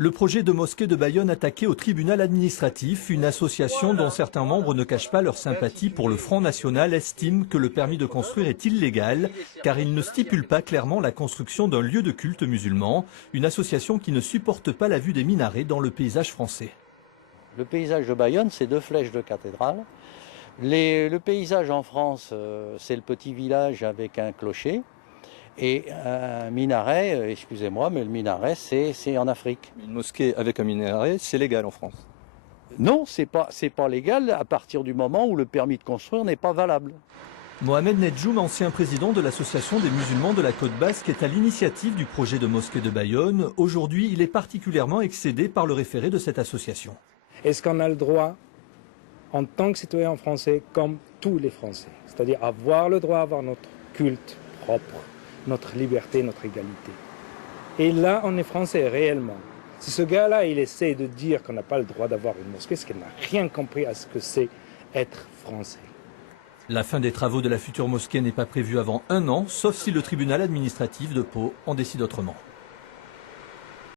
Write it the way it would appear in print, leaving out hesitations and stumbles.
Le projet de mosquée de Bayonne attaqué au tribunal administratif, une association dont certains membres ne cachent pas leur sympathie pour le Front National estime que le permis de construire est illégal car il ne stipule pas clairement la construction d'un lieu de culte musulman, une association qui ne supporte pas la vue des minarets dans le paysage français. Le paysage de Bayonne, c'est 2 flèches de cathédrale. Le paysage en France, c'est le petit village avec un clocher. Et un minaret, excusez-moi, mais le minaret, c'est en Afrique. Une mosquée avec un minaret, c'est légal en France? Non, c'est pas légal à partir du moment où le permis de construire n'est pas valable. Mohamed Nedjoum, ancien président de l'association des musulmans de la Côte Basque, est à l'initiative du projet de mosquée de Bayonne. Aujourd'hui, il est particulièrement excédé par le référé de cette association. Est-ce qu'on a le droit, en tant que citoyen français, comme tous les Français, c'est-à-dire avoir le droit à avoir notre culte propre, notre liberté, notre égalité. Et là, on est français réellement. Si ce gars-là, il essaie de dire qu'on n'a pas le droit d'avoir une mosquée, c'est qu'il n'a rien compris à ce que c'est être français. La fin des travaux de la future mosquée n'est pas prévue avant 1 an, sauf si le tribunal administratif de Pau en décide autrement.